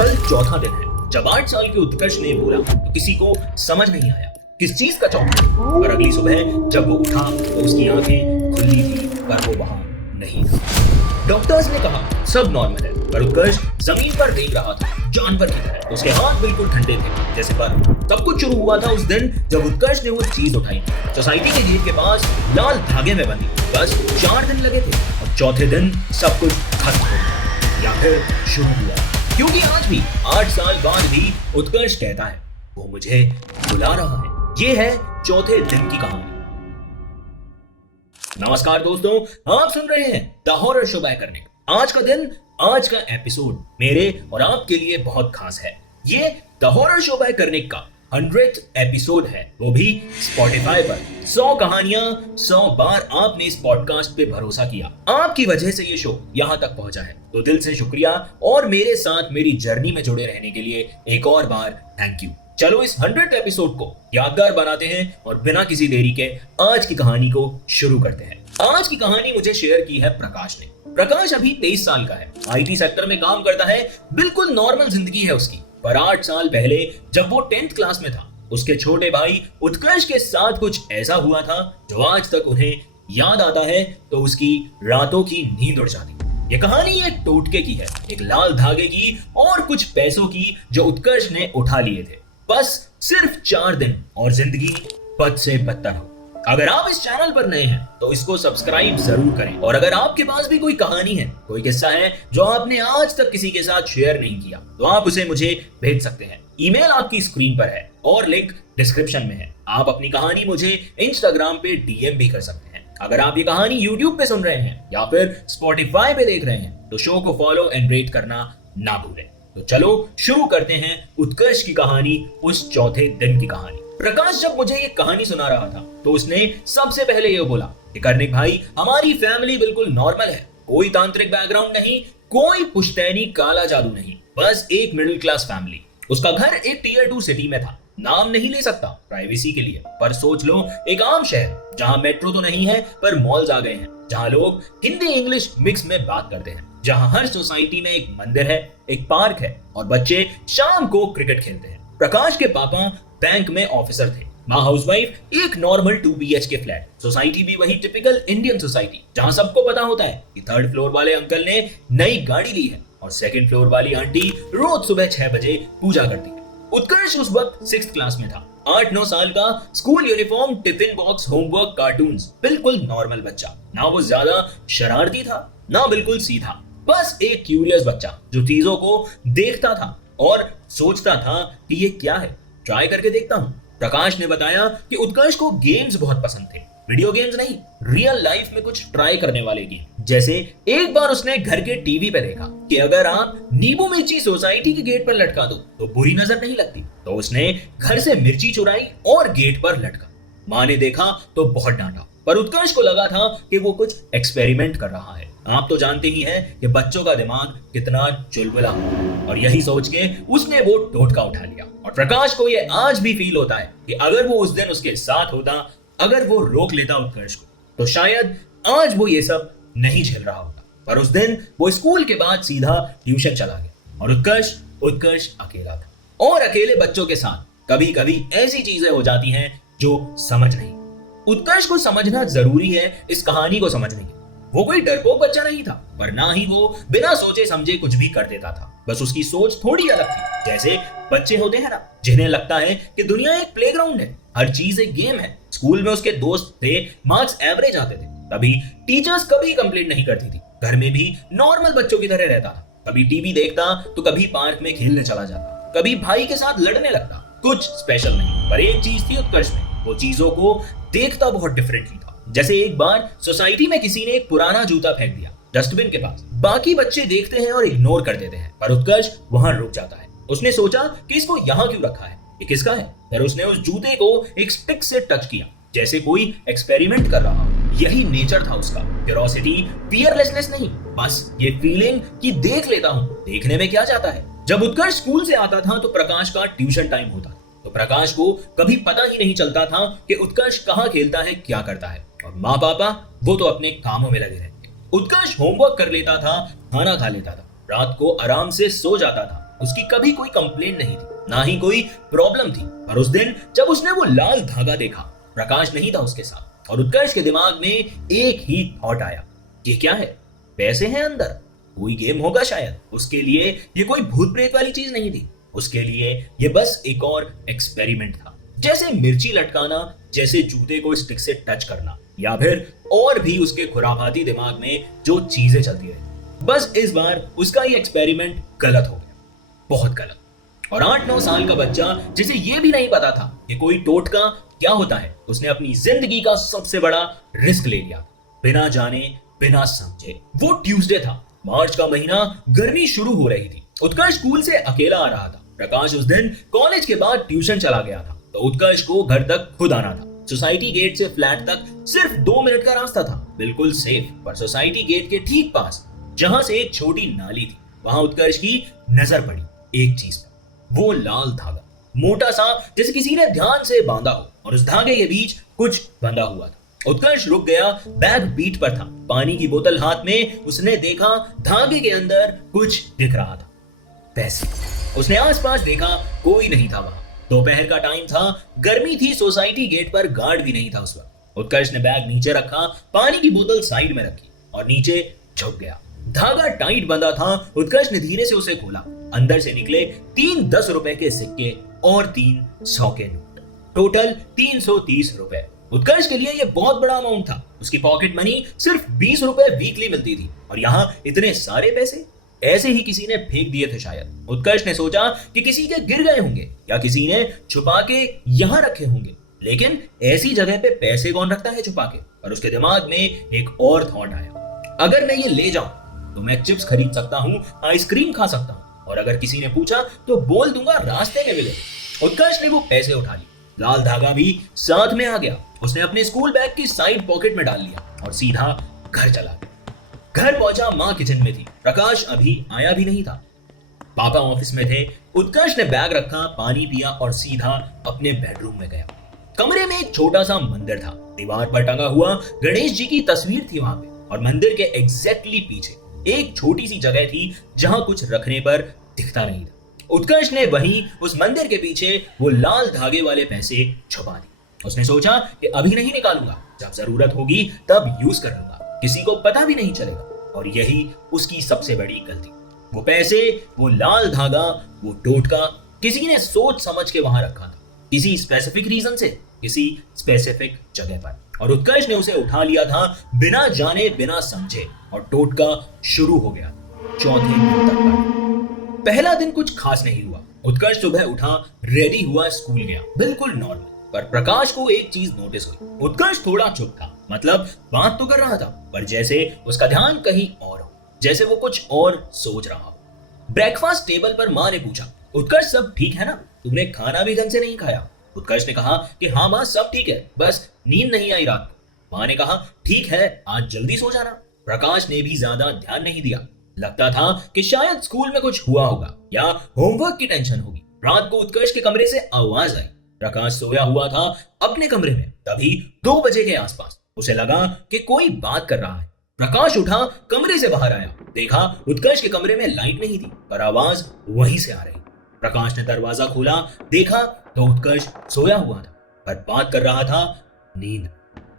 कल चौथा दिन है जब 8 साल के उत्कर्ष ने बोला तो किसी को समझ नहीं आया किस चीज का चौथा। पर अगली सुबह जब वो उठा तो उसकी आंखें खुली थी पर वो वहां नहीं था। डॉक्टर्स ने कहा सब नॉर्मल है, पर उत्कर्ष जमीन पर रेंग रहा था जानवर की तरह। उसके हाथ बिल्कुल ठंडे थे जैसे बर्फ। तब कुछ शुरू हुआ था उस दिन जब उत्कर्ष ने वो चीज उठाई। सोसाइटी के गेट के पास लाल धागे में बंधी। बस 4 दिन लगे थे और चौथे दिन सब कुछ खत्म हो गया या फिर शुरू हुआ। क्योंकि आज भी 8 साल बाद भी उत्कर्ष कहता है वो मुझे बुला रहा है। ये है चौथे दिन की कहानी। नमस्कार दोस्तों, आप सुन रहे हैं the horror show by Karnik. आज का दिन, आज का एपिसोड मेरे और आपके लिए बहुत खास है। ये the horror show by Karnik का 100th एपिसोड है, वो भी स्पॉटिफाई पर। 100 कहानियां, 100 बार आपने इस पॉडकास्ट पे भरोसा किया। आपकी वजह से ये शो यहाँ तक पहुंचा है, तो दिल से शुक्रिया। और मेरे साथ मेरी जर्नी में जुड़े रहने के लिए एक और बार थैंक यू। चलो इस 100th एपिसोड को यादगार बनाते हैं और बिना किसी देरी के आज की कहानी को शुरू करते हैं। आज की कहानी मुझे शेयर की है प्रकाश ने। प्रकाश अभी 23 साल का है, IT सेक्टर में काम करता है, बिल्कुल नॉर्मल जिंदगी है उसकी। पर 8 साल पहले जब वो 10th क्लास में था, उसके छोटे भाई उत्कर्ष के साथ कुछ ऐसा हुआ था जो आज तक उन्हें याद आता है तो उसकी रातों की नींद उड़ जाती। ये कहानी एक टोटके की है, एक लाल धागे की और कुछ पैसों की जो उत्कर्ष ने उठा लिए थे। बस सिर्फ 4 दिन और जिंदगी बद से बदतर हो। अगर आप इस चैनल पर नए हैं तो इसको सब्सक्राइब जरूर करें। और अगर आपके पास भी कोई कहानी है, कोई किस्सा है जो आपने आज तक किसी के साथ शेयर नहीं किया, तो आप उसे मुझे भेज सकते हैं। ईमेल आपकी स्क्रीन पर है और लिंक डिस्क्रिप्शन में है। आप अपनी कहानी मुझे इंस्टाग्राम पे DM भी कर सकते हैं। अगर आप ये कहानी यूट्यूब पे सुन रहे हैं या फिर स्पॉटिफाई पे देख रहे हैं तो शो को फॉलो एंड रेट करना ना भूलें। तो चलो शुरू करते हैं उत्कर्ष की कहानी, उस चौथे दिन की कहानी। प्रकाश जब मुझे ये कहानी सुना रहा था तो उसने सबसे पहले ये बोला कि कर्णिक भाई, हमारी फैमिली बिल्कुल नॉर्मल है, कोई तांत्रिक बैकग्राउंड नहीं, कोई पुश्तैनी काला जादू नहीं, बस एक मिडिल क्लास फैमिली। उसका घर एक Tier 2 सिटी में था, नाम नहीं ले सकता प्राइवेसी के लिए। पर सोच लो एक आम शहर जहां मेट्रो तो नहीं है पर मॉल्स आ गए हैं, जहां लोग हिंदी इंग्लिश मिक्स में बात करते हैं, जहां हर सोसाइटी में एक मंदिर है, एक पार्क है और बच्चे शाम को क्रिकेट खेलते हैं। प्रकाश के पापा बैंक में ऑफिसर थे, माँ हाउसवाइफ, एक नॉर्मल 2 BHK फ्लैट। सोसाइटी भी वही टिपिकल इंडियन सोसाइटी जहां सबको पता होता है कि 3rd फ्लोर वाले अंकल ने नई गाड़ी ली है और 2nd फ्लोर वाली आंटी रोज सुबह 6 बजे पूजा करती है। उत्कर्ष उस वक्त 6th क्लास में था, 8-9 साल का, school uniform, tiffin box, homework, cartoons, बिल्कुल नॉर्मल बच्चा। ना वो ज्यादा शरारती था ना बिल्कुल सीधा, बस एक क्यूरियस बच्चा जो चीजों को देखता था और सोचता था कि ये क्या है, ट्राई करके देखता हूँ। प्रकाश ने बताया कि उत्कर्ष को गेम्स बहुत पसंद थे, वीडियो गेम्स नहीं, रियल लाइफ में कुछ ट्राई करने वाले गेम। जैसे एक बार उसने घर के टीवी पे देखा कि अगर आप नींबू मिर्ची सोसाइटी के गेट पर लटका दो तो बुरी नजर नहीं लगती, तो उसने घर से मिर्ची चुराई और गेट पर लटका। माँ ने देखा तो बहुत डांटा, पर उत्कर्ष को लगा था कि वो कुछ एक्सपेरिमेंट कर रहा है। आप तो जानते ही हैं कि बच्चों का दिमाग कितना चुलबुला हो, और यही सोच के उसने वो टोटका उठा लिया। और प्रकाश को ये आज भी फील होता है कि अगर वो उस दिन उसके साथ होता, अगर वो रोक लेता उत्कर्ष को, तो शायद आज वो ये सब नहीं झेल रहा होता। पर उस दिन वो स्कूल के बाद सीधा ट्यूशन चला गया और उत्कर्ष अकेला था। और अकेले बच्चों के साथ कभी कभी ऐसी चीजें हो जाती हैं जो समझ नहीं। उत्कर्ष को समझना जरूरी है इस कहानी को समझने के। वो कोई डरपोक बच्चा नहीं था, पर ना ही वो बिना सोचे समझे कुछ भी कर देता था। बस उसकी सोच थोड़ी अलग थी। जैसे बच्चे होते हैं ना, जिन्हें लगता है कि दुनिया एक प्लेग्राउंड है, हर चीज एक गेम है। स्कूल में उसके दोस्त थे, मार्क्स एवरेज आते थे, तभी टीचर्स कभी कंप्लेंट नहीं करती थी। घर में भी नॉर्मल बच्चों की तरह रहता था, कभी टीवी देखता तो कभी पार्क में खेलने चला जाता, कभी भाई के साथ लड़ने लगता। कुछ स्पेशल नहीं, पर एक चीज थी उत्कर्ष में, वो चीजों को देखता बहुत डिफरेंटली था। जैसे एक बार सोसाइटी में किसी ने एक पुराना जूता फेंक दिया डस्टबिन के पास। बाकी बच्चे देखते हैं और इग्नोर कर देते हैं, पर उत्कर्ष वहां रुक जाता है। उसने सोचा कि इसको यहाँ क्यों रखा है, ये किसका है। फिर उसने उस जूते को एक स्टिक से टच किया, जैसे कोई एक्सपेरिमेंट कर रहा हो। यही नेचर था उसका, क्यूरियोसिटी, फियरलेसनेस नहीं, बस ये फीलिंग कि देख लेता हूँ, देखने में क्या जाता है। जब उत्कर्ष स्कूल से आता था तो प्रकाश का ट्यूशन टाइम होता था, तो प्रकाश को कभी पता ही नहीं चलता था कि उत्कर्ष कहाँ खेलता है, क्या करता है। और माँ पापा वो तो अपने कामों में लगे रहते। उत्कर्ष होमवर्क कर लेता था, खाना खा लेता था, रात को आराम से सो जाता था। उसकी कभी कोई कंप्लेंट नहीं थी, ना ही कोई प्रॉब्लम थी। पर उस दिन जब उसने वो लाल धागा देखा, प्रकाश नहीं था उसके साथ, और उत्कर्ष के दिमाग में एक ही थॉट आया, ये क्या है? पैसे हैं अंदर, कोई गेम होगा शायद। उसके लिए ये कोई भूत प्रेत वाली चीज नहीं थी, उसके लिए ये बस एक और एक्सपेरिमेंट था। जैसे मिर्ची लटकाना, जैसे जूते को स्टिक से टच करना, या फिर और भी उसके खुराफाती दिमाग में जो चीजें चलती रही। बस इस बार उसका ये एक्सपेरिमेंट गलत हो गया, बहुत गलत। और 8-9 साल का बच्चा जिसे ये भी नहीं पता था कि कोई टोटका क्या होता है, उसने अपनी जिंदगी का सबसे बड़ा रिस्क ले लिया, बिना जाने बिना समझे। वो ट्यूसडे था, मार्च का महीना, गर्मी शुरू हो रही थी। उत्कर्ष स्कूल से अकेला आ रहा था। प्रकाश उस दिन कॉलेज के बाद ट्यूशन चला गया था, तो उत्कर्ष को घर तक खुद आना था। सोसाइटी गेट से फ्लैट तक सिर्फ 2 मिनट का रास्ता था, बिल्कुल सेफ। पर सोसाइटी गेट के ठीक पास, जहां से एक छोटी नाली थी, वहां उत्कर्ष की नजर पड़ी एक चीज पर, वो लाल धागा, मोटा सा, जैसे किसी ने ध्यान से बांधा हो, और उस धागे के बीच कुछ बंधा हुआ था। उत्कर्ष रुक गया, बैग बीट पर था, पानी की बोतल हाथ में। उसने देखा धागे के अंदर कुछ दिख रहा था, पैसे। उसने आसपास देखा, कोई नहीं था वहां। दोपहर का टाइम था, गर्मी थी, सोसाइटी गेट पर गार्ड भी नहीं था उस वक्त। उत्कर्ष ने बैग नीचे रखा, पानी की बोतल साइड में रखी और नीचे झुक गया। धागा टाइट बंधा था। उत्कर्ष ने धीरे से उसे खोला। अंदर से निकले 3 10 रुपए के सिक्के और 3 100 के नोट, टोटल 330 रुपए। उत्कर्ष के लिए यह बहुत बड़ा अमाउंट था। उसकी पॉकेट मनी सिर्फ 20 रुपए वीकली मिलती थी, और यहाँ इतने सारे पैसे ऐसे ही किसी ने फेंक दिए थे शायद। उत्कर्ष ने सोचा कि किसी के गिर गए होंगे, या किसी ने छुपा के यहाँ रखे होंगे, लेकिन ऐसी जगह पे पैसे कौन रखता है छुपा के? और उसके दिमाग में एक और थॉट आया, अगर मैं ये ले जाऊं तो मैं चिप्स खरीद सकता हूँ, आइसक्रीम खा सकता हूँ, और अगर किसी ने पूछा तो बोल दूंगा रास्ते में मिले। उत्कर्ष ने वो पैसे उठा लिए, लाल धागा भी साथ में आ गया। उसने अपने स्कूल बैग की साइड पॉकेट में डाल लिया और सीधा घर चला गया। घर पहुंचा, मां किचन में थी, प्रकाश अभी आया भी नहीं था, पापा ऑफिस में थे। उत्कर्ष ने बैग रखा, पानी पिया और सीधा अपने बेडरूम में गया। कमरे में एक छोटा सा मंदिर था, दीवार पर टंगा हुआ गणेश जी की तस्वीर थी वहां पे, और मंदिर के एग्जैक्टली पीछे एक छोटी सी जगह थी जहां कुछ रखने पर दिखता नहीं था। उत्कर्ष ने वहीं उस मंदिर के पीछे वो लाल धागे वाले पैसे छुपा दिए। उसने सोचा कि अभी नहीं निकालूंगा, जब जरूरत होगी तब यूज कर लूंगा, किसी को पता भी नहीं चलेगा। और यही उसकी सबसे बड़ी गलती। वो पैसे, वो लाल धागा, वो टोटका किसी ने सोच समझ के वहां रखा था, किसी स्पेसिफिक रीजन से, किसी स्पेसिफिक जगह पर, और उत्कर्ष ने उसे उठा लिया था बिना जाने बिना समझे, और टोटका शुरू हो गया। चौथे दिन तक का पहला दिन कुछ खास नहीं हुआ। उत्कर्ष सुबह उठा, रेडी हुआ, स्कूल गया, बिल्कुल नॉर्मल। पर प्रकाश को एक चीज नोटिस हुई। उत्कर्ष थोड़ा चुप था, मतलब बात तो कर रहा था, पर जैसे उसका ध्यान कहीं और हो, जैसे वो कुछ और सोच रहा हो। ब्रेकफास्ट टेबल पर माँ ने पूछा, उत्कर्ष सब ठीक है ना? तुमने खाना भी ढंग से नहीं खाया। उत्कर्ष ने कहा कि हाँ माँ, सब ठीक है, बस नींद नहीं आई रात को। माँ ने कहा ठीक है, आज जल्दी सो जाना। प्रकाश ने भी ज्यादा ध्यान नहीं दिया। लगता था कि शायद स्कूल में कुछ हुआ होगा या होमवर्क की टेंशन होगी। रात को उत्कर्ष के कमरे से आवाज आई। प्रकाश सोया हुआ था अपने कमरे में, तभी 2 बजे के आसपास उसे लगा कि कोई बात कर रहा है। प्रकाश उठा, कमरे से बाहर आया, देखा उत्कर्ष के कमरे में लाइट नहीं थी, पर आवाज वहीं से आ रही। प्रकाश ने दरवाजा खोला, देखा तो उत्कर्ष सोया हुआ था, पर बात कर रहा था नींद।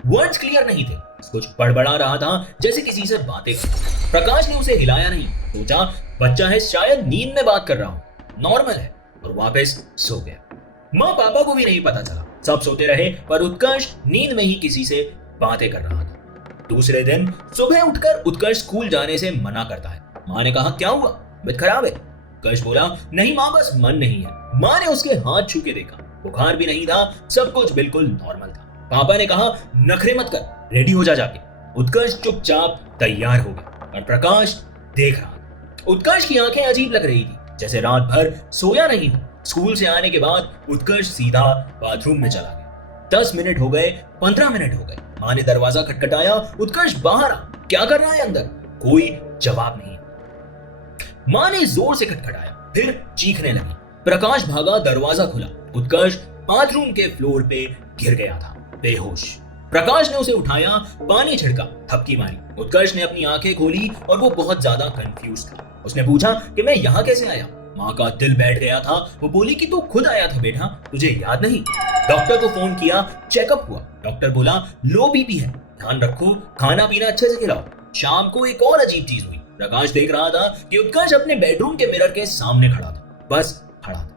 वर्ड्स क्लियर नहीं थे, कुछ बड़बड़ा रहा था जैसे किसी से बातें कर। प्रकाश ने उसे हिलाया नहीं, सोचा बच्चा है, शायद नींद में बात कर रहा हूं, नॉर्मल है, और वापस सो गया। माँ पापा को भी नहीं पता चला, सब सोते रहे, पर उत्कर्ष नींद में ही किसी से बातें कर रहा था। दूसरे दिन सुबह उठकर उत्कर्ष स्कूल जाने से मना करता है। माँ ने कहा क्या हुआ, तबीयत खराब है? उत्कर्ष बोला नहीं माँ, बस मन नहीं है। माँ ने उसके हाथ छू के देखा, बुखार भी नहीं था, सब कुछ बिल्कुल नॉर्मल था। पापा ने कहा नखरे मत कर, रेडी हो जा जाके। उत्कर्ष चुपचाप तैयार हो गया और प्रकाश देख रहा था। उत्कर्ष की आंखें अजीब लग रही थी, जैसे रात भर सोया नहीं हो। स्कूल से आने के बाद उत्कर्ष सीधा बाथरूम में चला गया। 10 मिनट हो गए, 15 मिनट हो गए। माँ ने दरवाजा खटखटाया, उत्कर्ष बाहर आ, क्या कर रहा है अंदर? कोई जवाब नहीं। माँ ने जोर से खटखटाया, फिर चीखने लगी। प्रकाश भागा, दरवाजा खुला। उत्कर्ष बाथरूम के फ्लोर पे गिर गया था, बेहोश। प्रकाश ने उसे उठाया, पानी छिड़का, थपकी मारी। उत्कर्ष ने अपनी आंखें खोली और वो बहुत ज्यादा कंफ्यूज था। उसने पूछा कि मैं यहाँ कैसे आया? माँ का दिल बैठ गया था। वो बोली कि तू खुद आया था बेटा, तुझे याद नहीं? डॉक्टर को फोन किया, चेकअप हुआ। डॉक्टर बोला लो बीपी है, ध्यान रखो, खाना पीना अच्छे से खिलाओ। शाम को एक और अजीब चीज हुई। प्रकाश देख रहा था कि उत्कर्ष अपने बेडरूम के मिरर के सामने खड़ा था, बस खड़ा था,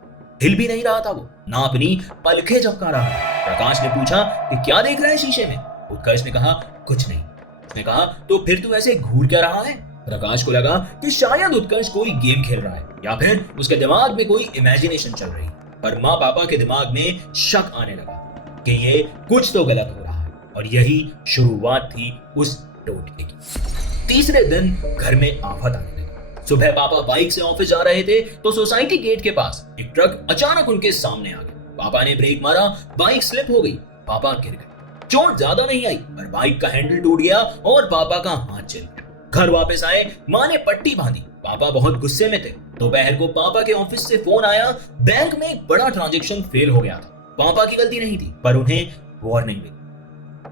हिल भी नहीं रहा था वो, ना अपनी पलकें झपका रहा था। प्रकाश ने पूछा कि क्या देख रहा है शीशे में? उत्कर्ष ने कहा कुछ नहीं। उसने कहा तो फिर तू ऐसे घूर क्या रहा है? प्रकाश को लगा कि शायद उत्कर्ष कोई गेम खेल रहा है या फिर उसके दिमाग में कोई इमेजिनेशन चल रही है, पर माँ पापा के दिमाग में शक आने लगा कि ये कुछ तो गलत हो रहा है। और यही शुरुआत थी उस टोटके की। तीसरे दिन घर में आफत आने लगी। सुबह पापा बाइक से ऑफिस जा रहे थे तो सोसाइटी गेट के पास एक ट्रक अचानक उनके सामने आ गया। पापा ने ब्रेक मारा, बाइक स्लिप हो गई, पापा गिर गए। चोट ज्यादा नहीं आई, पर बाइक का हैंडल टूट गया और पापा का हाथ जल गया। घर वापस आए, माँ ने पट्टी बांधी। पापा बहुत गुस्से में थे। दोपहर को पापा के ऑफिस से फोन आया, बैंक में एक बड़ा ट्रांजैक्शन फेल हो गया था। पापा की गलती नहीं थी, पर उन्हें वार्निंग मिली।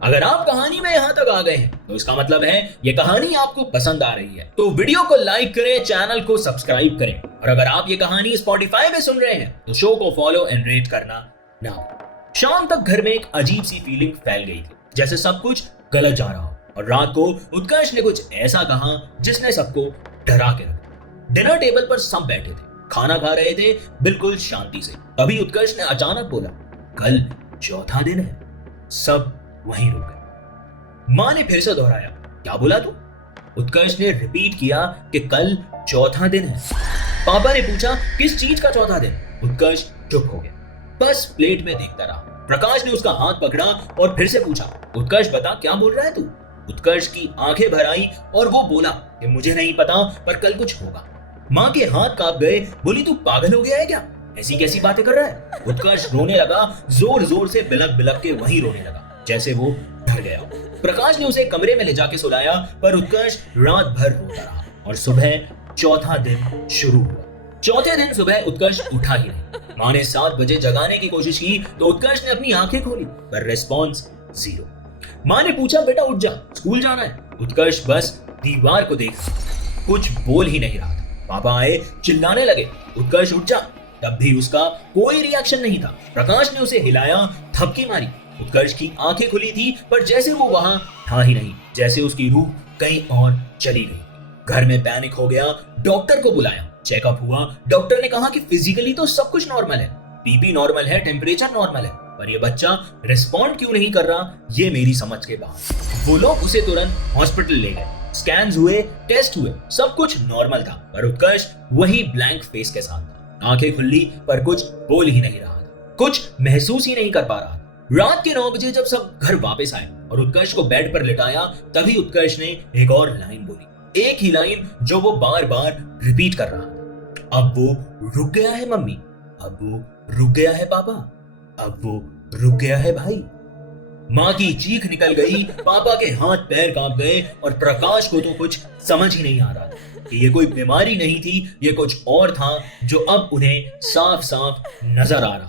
अगर आप कहानी में यहाँ तक आ गए हैं तो इसका मतलब है ये कहानी आपको पसंद आ रही है। तो वीडियो को लाइक करें, चैनल को सब्सक्राइब करें, और अगर आप ये कहानी स्पॉटिफाई पे सुन रहे हैं तो शो को फॉलो एंड रेट करना ना भूलें। शाम तक घर में एक अजीब सी फीलिंग फैल गई थी, जैसे सब कुछ गलत जा रहा हो। और रात को उत्कर्ष ने कुछ ऐसा कहा जिसने सबको डरा के रखा। डिनर टेबल पर सब बैठे थे, खाना खा रहे थे बिल्कुल शांति से। तभी उत्कर्ष ने अचानक बोला कल चौथा दिन है। सब वहीं रुक गए। माँ ने फिर से दोहराया क्या बोला तू? उत्कर्ष ने रिपीट किया कि कल चौथा दिन है। पापा ने पूछा किस चीज का चौथा दिन? उत्कर्ष चुप हो गया, बस प्लेट में देखता रहा। प्रकाश ने उसका हाथ पकड़ा और फिर से पूछा उत्कर्ष बता क्या बोल रहा है तू? उत्कर्ष की आंखें भर आई और वो बोला कि मुझे नहीं पता, पर कल कुछ होगा। माँ के हाथ कांप गए, बोली तू पागल हो गया है क्या? ऐसी कैसी बातें कर रहा है? उत्कर्ष रोने लगा, जोर जोर से बिलक बिलक के वहीं रोने लगा जैसे वो डर गया। प्रकाश ने उसे कमरे में ले जाके सुलाया, पर उत्कर्ष रात भर रोता रहा और सुबह चौथा दिन शुरू हुआ। चौथे दिन सुबह उत्कर्ष उठा ही नहीं। माँ ने 7 बजे जगाने की कोशिश की तो उत्कर्ष ने अपनी आंखें खोली, पर रिस्पॉन्स 0। माँ ने पूछा बेटा उठ जा, स्कूल जाना है। उत्कर्ष बस दीवार को देख कुछ बोल ही नहीं रहा था। पापा आए, चिल्लाने लगे उत्कर्ष उठ जा, तब भी उसका कोई रिएक्शन नहीं था। प्रकाश ने उसे हिलाया, थपकी मारी। उत्कर्ष की आंखें खुली थी, पर जैसे वो वहां था ही नहीं, जैसे उसकी रूह कहीं और चली गई। घर में पैनिक हो गया। डॉक्टर को बुलाया, चेकअप हुआ। डॉक्टर ने कहा कि फिजिकली तो सब कुछ नॉर्मल है, बीपी नॉर्मल है, टेम्परेचर नॉर्मल है, पर ये बच्चा रिस्पॉन्ड क्यों नहीं कर रहा, ये मेरी समझ के बाहर। वो लोग उसे तुरंत हॉस्पिटल ले गए। स्कैन्स हुए, टेस्ट हुए, सब कुछ नॉर्मल था, पर उत्कर्ष वही ब्लैंक फेस के साथ था। आंखें खुली, पर कुछ बोल ही नहीं रहा था, कुछ महसूस ही नहीं कर पा रहा था। रात के 9 बजे जब सब घर वापस आए और उत्कर्ष को बेड पर लिटाया, तभी उत्कर्ष ने एक और लाइन बोली, एक ही लाइन जो वो बार बार रिपीट कर रहा था। अब वो रुक गया है मम्मी, अब वो रुक गया है पापा, अब वो रुक गया है भाई। माँ की चीख निकल गई, पापा के हाथ पैर कांप गए और प्रकाश को तो कुछ समझ ही नहीं आ रहा था कि ये कोई बीमारी नहीं थी, ये कुछ और था जो अब उन्हें साफ साफ नजर आ रहा।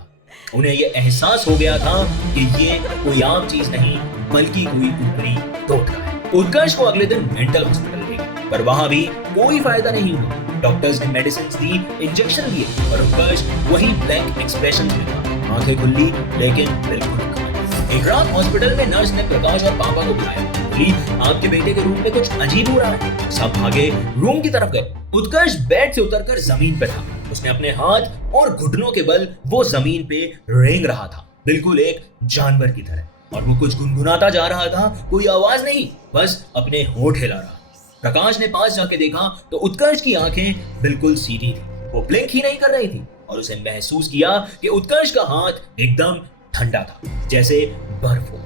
उन्हें यह एहसास हो गया था कि ये कोई आम चीज नहीं, बल्कि कोई ऊपरी टोटका है। उत्कर्ष को अगले दिन मेंटल हॉस्पिटल ले गए, पर वहां भी कोई फायदा नहीं हुआ। डॉक्टर्स ने मेडिसिन दी, इंजेक्शन दिए, पर उत्कर्ष वही ब्लैंक एक्सप्रेशन में था, आंखें खुली लेकिन बिल्कुल खाली। एक रात हॉस्पिटल में नर्स ने प्रकाश और पापा को बुलाया, बोली आपके बेटे के रूम में कुछ अजीब हो रहा है। सब भागे रूम की तरफ गए। उत्कर्ष बेड से उतरकर जमीन पे था। उसने अपने हाथ और घुटनों के बल वो जमीन पे रेंग रहा था, बिल्कुल एक जानवर की तरह, और वो कुछ गुनगुनाता जा रहा था। कोई आवाज नहीं, बस अपने होंठ हिला रहा। प्रकाश ने पास जाके देखा तो उत्कर्ष की आंखें बिल्कुल सीधी थी, वो ब्लिंक ही नहीं कर रही थी, और उसे महसूस किया कि उत्कर्ष का हाथ एकदम ठंडा था, जैसे बर्फ हो।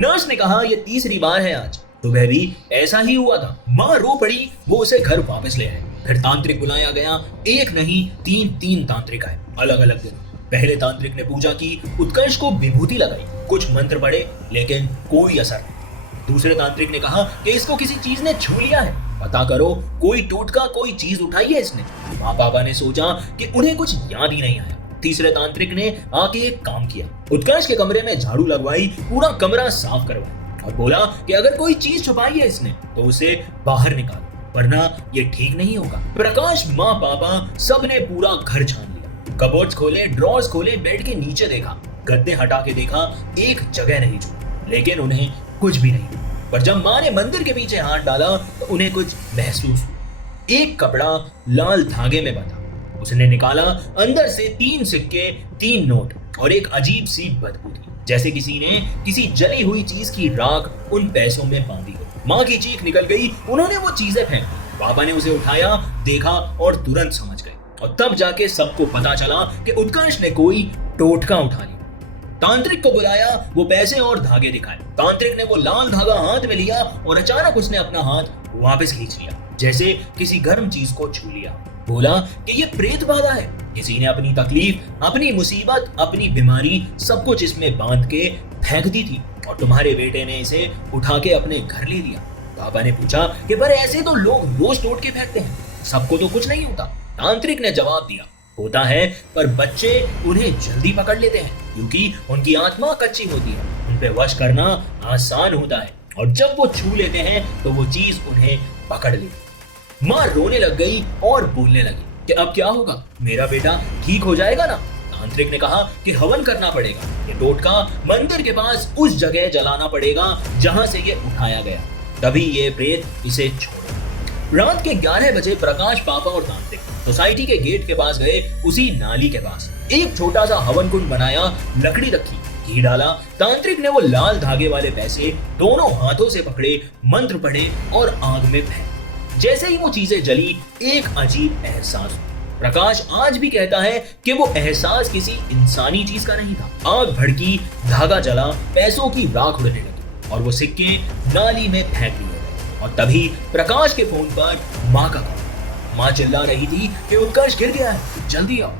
नर्स ने कहा यह 3री बार है आज, सुबह भी ऐसा ही हुआ था। माँ रो पड़ी, वो उसे घर वापस ले आए। फिर तांत्रिक बुलाया गया, एक नहीं 3 तांत्रिक आए अलग अलग दिन। पहले तांत्रिक ने पूजा की, उत्कर्ष को विभूति लगाई, कुछ मंत्र पढ़े, लेकिन कोई असर नहीं। दूसरे तांत्रिक ने कहा कि इसको किसी चीज ने छू लिया है, पता करो, कोई टोटका, कोई चीज उठाई है इसने। माँ पापा ने सोचा कि उन्हें कुछ याद ही नहीं आया। तीसरे तांत्रिक ने आके एक काम किया, उत्कर्ष के कमरे में झाड़ू लगवाई, पूरा कमरा साफ करवाया और बोला कि अगर कोई चीज छुपाई है इसने तो उसे बाहर निकालो। वरना ये ठीक नहीं होगा। प्रकाश, माँ, पापा सबने पूरा घर छान लिया। कबोर्ड्स खोले, ड्रॉर्स खोले, बेड के नीचे देखा, गद्दे हटा के देखा, एक जगह नहीं छूटी, लेकिन उन्हें कुछ भी नहीं हुआ। पर जब माँ ने मंदिर के पीछे हाथ डाला तो उन्हें कुछ महसूस हुआ। एक कपड़ा लाल धागे में बंधा। उसने निकाला, अंदर से 3 सिक्के, 3 नोट और एक अजीब सी बदबू थी, जैसे किसी ने किसी जली हुई चीज की राख उन पैसों में बांधी हो। माँ की चीख निकल गई। उन्होंने वो चीजें फेंकी। पापा ने उसे उठाया, देखा और तुरंत समझ गए। और तब जाके सबको पता चला कि उत्कर्ष ने कोई टोटका उठा लिया। तांत्रिक को बुलाया, वो पैसे और धागे दिखाए। तांत्रिक ने वो लाल धागा हाथ में लिया और अचानक उसने अपना हाथ वापस खींच लिया, जैसे किसी गर्म चीज को छू लिया। बोला कि ये प्रेत बाधा है। किसी ने अपनी तकलीफ, अपनी मुसीबत, अपनी बीमारी सब कुछ इसमें बांध के फेंक दी थी और तुम्हारे बेटे ने इसे उठा के अपने घर ले लिया। पापा ने पूछा कि पर ऐसे तो लोग रोज तोड़ के फेंकते हैं, सबको तो कुछ नहीं होता। तांत्रिक ने जवाब दिया, होता है, पर बच्चे उन्हें जल्दी पकड़ लेते हैं क्योंकि उनकी आत्मा कच्ची होती है। उन पे वश करना आसान होता है और जब वो छू लेते हैं तो वो चीज उन्हें पकड़ लेती। माँ रोने लग गई और बोलने लगी कि अब क्या होगा, मेरा बेटा ठीक हो जाएगा ना। तांत्रिक ने कहा कि हवन करना पड़ेगा, ये टोटका मंदिर के पास उस जगह जलाना पड़ेगा जहां से ये उठाया गया, तभी ये प्रेत इसे छोड़े। रात के 11 बजे प्रकाश, पापा और तांत्रिक सोसाइटी के गेट के पास गए। उसी नाली के पास एक छोटा सा हवन कुंड बनाया, लकड़ी रखी, घी डाला। तांत्रिक ने वो लाल धागे वाले पैसे दोनों हाथों से पकड़े, मंत्र पढ़े और आग में फेंके। जैसे ही वो चीजें जली, एक अजीब एहसास हुआ। प्रकाश आज भी कहता है कि वो एहसास किसी इंसानी चीज का नहीं था। आग भड़की, धागा जला, पैसों की राख उड़ने लगी और वो सिक्के नाली में फेंक दिए गए। और तभी प्रकाश के फोन पर माँ का कॉल। माँ चिल्ला रही थी कि उत्कर्ष गिर गया है, जल्दी आओ।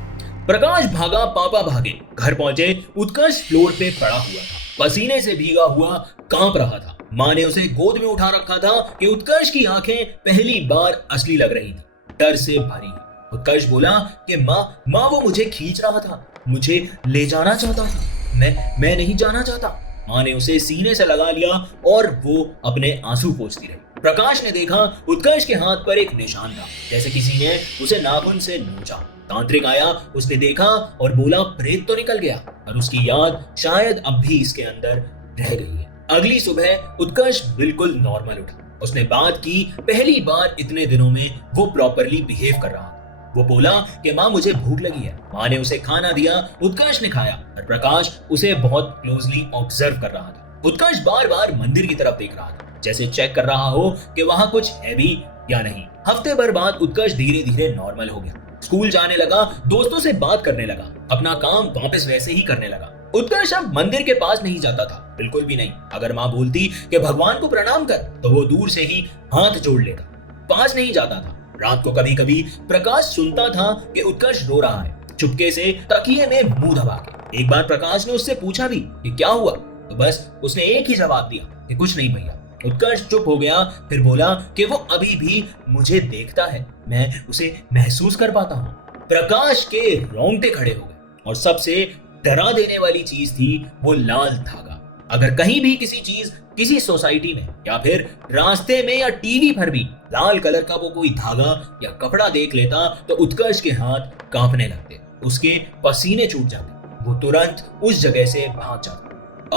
प्रकाश भागा, पापा भागे। घर पहुंचे, उत्कर्ष फ्लोर पे पड़ा हुआ था, पसीने से भीगा हुआ, कांप रहा था। माँ ने उसे गोद में उठा रखा था कि उत्कर्ष की आंखें पहली बार असली लग रही थी, डर से भरी। उत्कर्ष बोला कि माँ वो मुझे खींच रहा था, मुझे ले जाना चाहता था, मैं नहीं जाना चाहता। माँ ने उसे सीने से लगा लिया और वो अपने आंसू पोंछती रही। प्रकाश ने देखा उत्कर्ष के हाथ पर एक निशान था, जैसे किसी ने उसे नाखून से नोचा। तांत्रिक आया, उसने देखा और बोला प्रेत तो निकल गया, और उसकी याद शायद अब भी इसके अंदर रह गई है। अगली सुबह उत्कर्ष बिल्कुल नॉर्मल उठा। उसने बात की, पहली बार इतने दिनों में वो प्रॉपरली बिहेव कर रहा था। वो बोला कि माँ मुझे भूख लगी है। माँ ने उसे खाना दिया, उत्कर्ष ने खाया और प्रकाश उसे बहुत क्लोजली ऑब्जर्व कर रहा था। उत्कर्ष बार बार मंदिर की तरफ देख रहा था, जैसे चेक कर रहा हो कि वहां कुछ है भी या नहीं। हफ्ते भर बाद उत्कर्ष धीरे धीरे नॉर्मल हो गया। स्कूल जाने लगा, दोस्तों से बात करने लगा, अपना काम वापस वैसे ही करने लगा। उत्कर्ष अब मंदिर के पास नहीं जाता था, बिल्कुल भी नहीं। अगर माँ बोलती कि भगवान को प्रणाम कर, तो वो दूर से ही हाथ जोड़ लेता, पास नहीं जाता था। रात को कभी कभी प्रकाश सुनता था कि उत्कर्ष रो रहा है, चुपके से तकिए में मुंह दबा के। एक बार प्रकाश ने उससे पूछा भी कि क्या हुआ, तो बस उसने एक ही जवाब दिया कि कुछ नहीं भैया। उत्कर्ष चुप हो गया, फिर बोला कि वो अभी भी मुझे देखता है, मैं उसे महसूस कर पाता हूँ। प्रकाश के रोंगटे खड़े हो गए और सबसे डरा देने वाली चीज थी वो लाल धागा। अगर कहीं भी किसी चीज, किसी सोसाइटी में या फिर रास्ते में या टीवी पर भी लाल कलर का वो कोई धागा या कपड़ा देख लेता तो उत्कर्ष के हाथ कांपने लगते, उसके पसीने छूट जाते, वो तुरंत उस जगह से भाग जाता।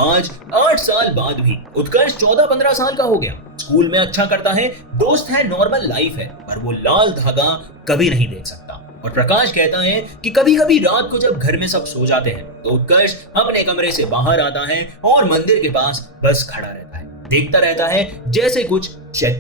आज 8 साल बाद भी उत्कर्ष 14-15 साल का हो गया। स्कूल में अच्छा करता है, दोस्त है, नॉर्मल लाइफ है, पर वो लाल धागा कभी नहीं देख सकता। और प्रकाश कहता है कि कभी कभी रात को जब घर में सब सो जाते हैं तो उत्कर्ष अपने कमरे से बाहर आता है और मंदिर के पास बस खड़ा रहता है, देखता रहता है, जैसे कुछ चेक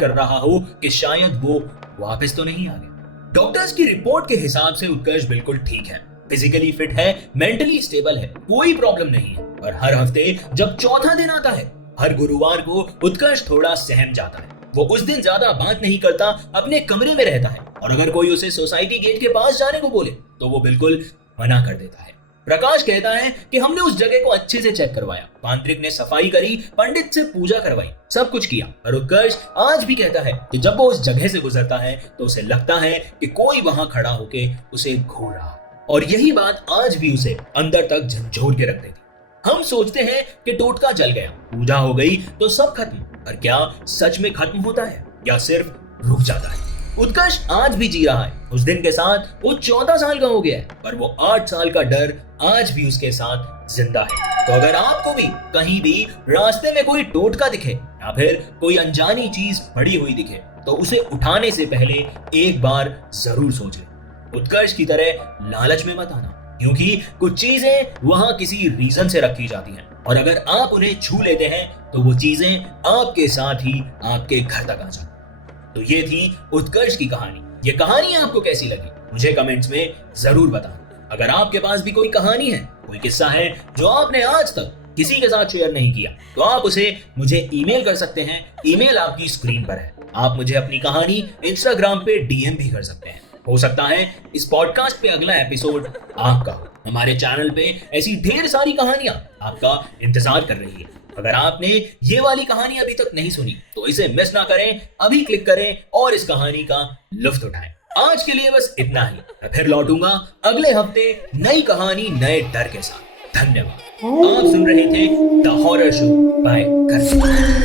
कर रहा हो कि शायद वो वापस तो नहीं आ गया। डॉक्टर्स की रिपोर्ट के हिसाब से उत्कर्ष बिल्कुल ठीक है, फिजिकली फिट है, मेंटली स्टेबल है, कोई प्रॉब्लम नहीं है। और हर हफ्ते जब चौथा दिन आता है, हर गुरुवार को उत्कर्ष थोड़ा सहम जाता है। वो उस दिन ज्यादा बात नहीं करता, अपने कमरे में रहता है, और अगर कोई उसे सोसाइटी गेट के पास जाने को बोले तो वो बिल्कुल मना कर देता है। प्रकाश कहता है कि हमने उस जगह को अच्छे से चेक करवाया, तांत्रिक ने सफाई करी, पंडित से पूजा करवाई, सब कुछ किया। और उत्कर्ष आज भी कहता है कि जब वो उस जगह से गुजरता है तो उसे लगता है कि कोई वहां खड़ा होके उसे घूर रहा, और यही बात आज भी उसे अंदर तक झंझोर के रख देती। हम सोचते हैं कि टोटका जल गया, पूजा हो गई तो सब खत्म, पर क्या सच में खत्म होता है? या सिर्फ रुक जाता है। उत्कर्ष आज भी जी रहा है। उस दिन के साथ वो 14 साल का हो गया है, पर वो 8 साल का डर आज भी उसके साथ जिंदा है। तो अगर आपको भी कहीं भी रास्ते में कोई टोटका दिखे या फिर कोई अनजानी चीज पड़ी हुई दिखे, तो उसे उठाने से पहले एक बार जरूर सोच ले। उत्कर्ष की तरह लालच में मत आना, क्योंकि कुछ चीजें वहां किसी रीजन से रखी जाती हैं, और अगर आप उन्हें छू लेते हैं तो वो चीजें आपके साथ ही आपके घर तक आ जाती। तो ये थी उत्कर्ष की कहानी। ये कहानी आपको कैसी लगी मुझे कमेंट्स में जरूर बताना। अगर आपके पास भी कोई कहानी है, कोई किस्सा है जो आपने आज तक किसी के साथ शेयर नहीं किया, तो आप उसे मुझे ईमेल कर सकते हैं। ईमेल आपकी स्क्रीन पर है। आप मुझे अपनी कहानी इंस्टाग्राम पे डीएम भी कर सकते हैं। हो सकता है इस पॉडकास्ट पे अगला एपिसोड आपका हो। हमारे चैनल पे ऐसी ढेर सारी कहानियां आपका इंतजार कर रही है। अगर आपने ये वाली कहानी अभी तक नहीं सुनी तो इसे मिस ना करें, अभी क्लिक करें और इस कहानी का लुत्फ उठाएं। आज के लिए बस इतना ही। मैं फिर लौटूंगा अगले हफ्ते नई कहानी नए डर के साथ। धन्यवाद। आप सुन रहे थे द हॉरर शो बाय करसम।